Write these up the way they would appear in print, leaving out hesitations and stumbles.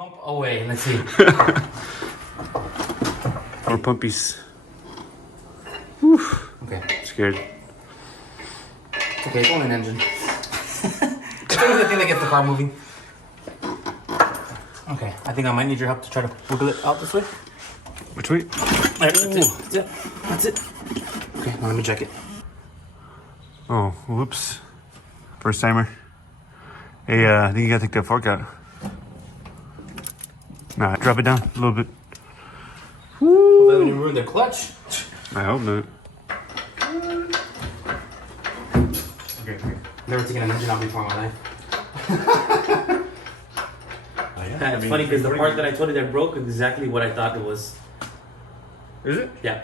Pump away. Let's see. More pumpies. Whew. Okay. Scared. It's okay, it's only an engine. It's always the thing that gets the car moving. Okay, I think I might need your help to try to wiggle it out this way. Which way? There, that's it. That's it. That's it. Okay, now let me check it. Oh, whoops. First timer. Hey, I think you gotta take that fork out. Nah, drop it down a little bit. Woo! Hope I didn't ruin the clutch. I hope not. Okay. Never taken an engine out before in my life. It's funny because the part that I told you that broke is exactly what I thought it was. Is it? Yeah.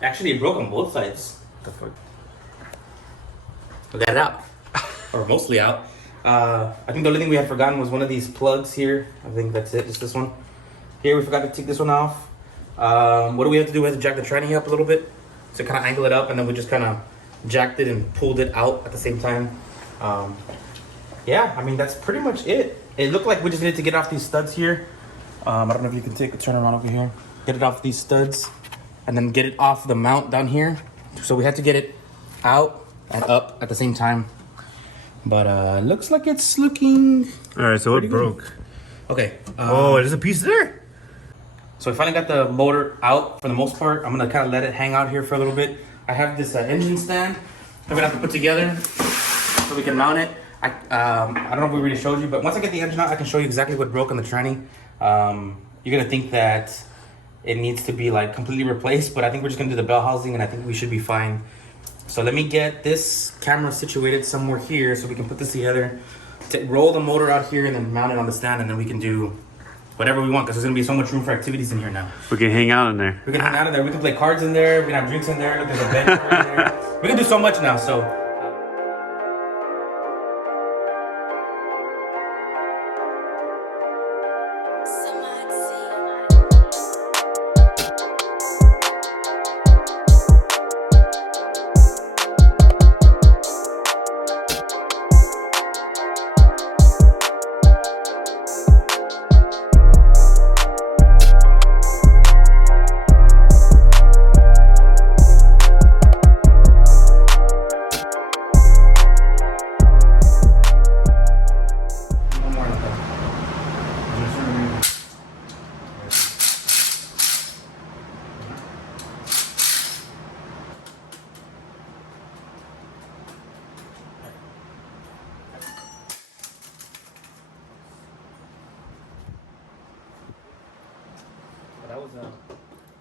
Actually, it broke on both sides. What the fuck? We got it out. Or mostly out. I think the only thing we had forgotten was one of these plugs here. I think that's it, just this one. Here, we forgot to take this one off. What do we have to do? We have to jack the tranny up a little bit to kind of angle it up, and then we just kind of jacked it and pulled it out at the same time. Yeah, I mean, that's pretty much it. It looked like we just needed to get off these studs here. I don't know if you can take a turn around over here. Get it off these studs, and then get it off the mount down here. So we had to get it out and up at the same time. But looks like it's looking... Alright, so it broke. Good. Okay. Oh, there's a piece there. So I finally got the motor out for the most part. I'm gonna kind of let it hang out here for a little bit. I have this engine stand I'm gonna have to put together so we can mount it. I don't know if we already showed you, but once I get the engine out, I can show you exactly what broke on the tranny. You're gonna think that it needs to be like completely replaced, but I think we're just gonna do the bell housing and I think we should be fine. So let me get this camera situated somewhere here so we can put this together, roll the motor out here and then mount it on the stand, and then we can do whatever we want because there's gonna be so much room for activities in here now. We can hang out in there. We can hang out in there. We can play cards in there. We can have drinks in there. Look, there's a bench right in there. We can do so much now. So.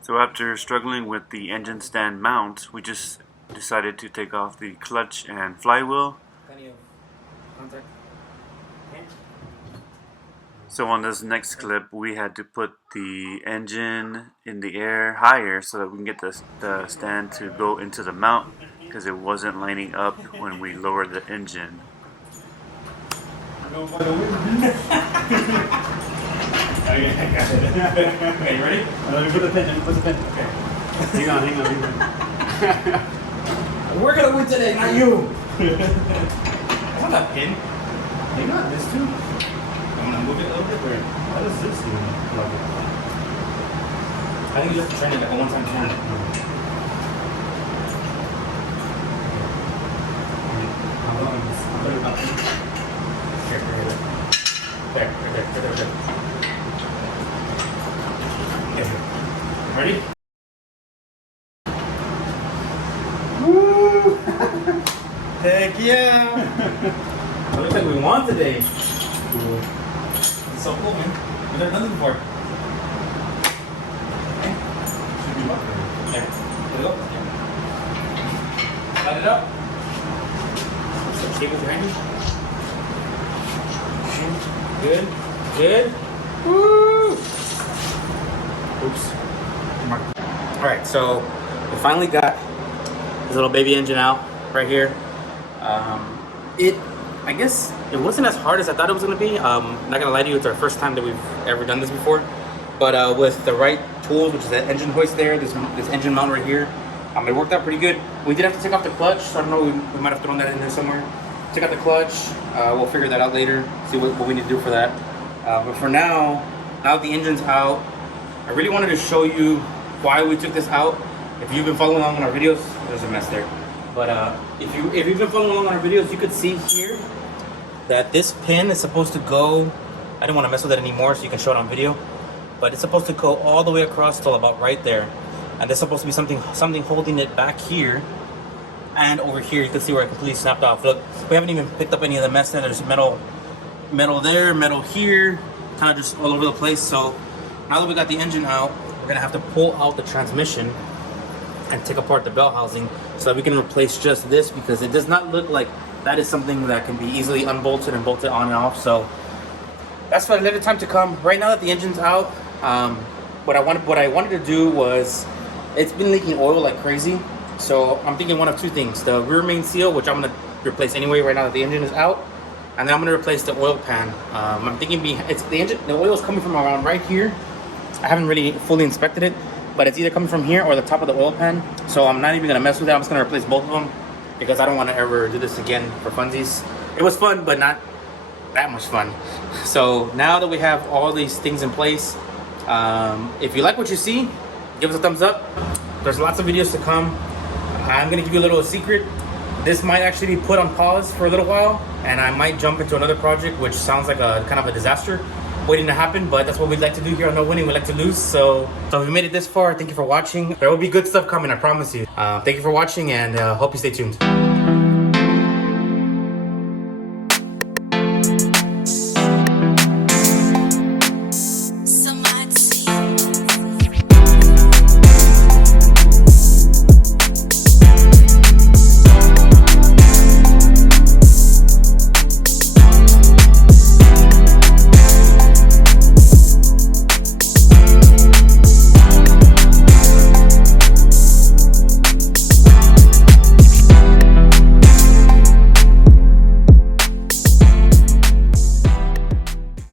So after struggling with the engine stand mount, we just decided to take off the clutch and flywheel. So on this next clip, we had to put the engine in the air higher so that we can get the stand to go into the mount because it wasn't lining up when we lowered the engine. Okay, I got it. Okay, you ready? Let me put the pin. Okay. Hang on. We're gonna win today, not you. It's not that pin. Maybe not this too. I'm gonna move it a little bit. Where? How does this even plug it? I think you just have to turn it like a one-time turn. I'm going to put it up. Here. There. Ready? Woo! Heck yeah! It looks like we won today. Cool. It's so cool, man. We've never done this before. Okay. Should be up there. There. Let it go. Yeah. Light it up. So stay with your hand. Good. Woo! Oops. Alright, so we finally got this little baby engine out right here. I guess it wasn't as hard as I thought it was going to be. Not going to lie to you, it's our first time that we've ever done this before. But with the right tools, which is that engine hoist there, this engine mount right here, it worked out pretty good. We did have to take off the clutch, so I don't know, we might have thrown that in there somewhere. Took out the clutch, we'll figure that out later, see what we need to do for that. But for now, now that the engine's out, I really wanted to show you why we took this out. If you've been following along on our videos, there's a mess there. But if you've been following along on our videos, you could see here that this pin is supposed to go. I didn't want to mess with it anymore, so you can show it on video. But it's supposed to go all the way across till about right there, and there's supposed to be something holding it back here. And over here, you can see where it completely snapped off. Look, we haven't even picked up any of the mess there. There's metal there, metal here, kind of just all over the place. So now that we got the engine out, we're gonna have to pull out the transmission and take apart the bell housing so that we can replace just this, because it does not look like that is something that can be easily unbolted and bolted on and off. So that's for another time to come. Right now that the engine's out, what I wanted to do was, it's been leaking oil like crazy. So I'm thinking one of two things: the rear main seal, which I'm gonna replace anyway right now that the engine is out, and then I'm gonna replace the oil pan. I'm thinking the oil is coming from around right here. I haven't really fully inspected it, but it's either coming from here or the top of the oil pan. So I'm not even gonna mess with it. I'm just gonna replace both of them because I don't want to ever do this again for funsies. It was fun, but not that much fun. So now that we have all these things in place, if you like what you see, give us a thumbs up. There's lots of videos to come. I'm gonna give you a little secret. This might actually be put on pause for a little while, and I might jump into another project, which sounds like a kind of a disaster waiting to happen, but that's what we'd like to do here on No Winning. We like to lose. So if you made it this far, thank you for watching. There will be good stuff coming, I promise you. Thank you for watching, and hope you stay tuned.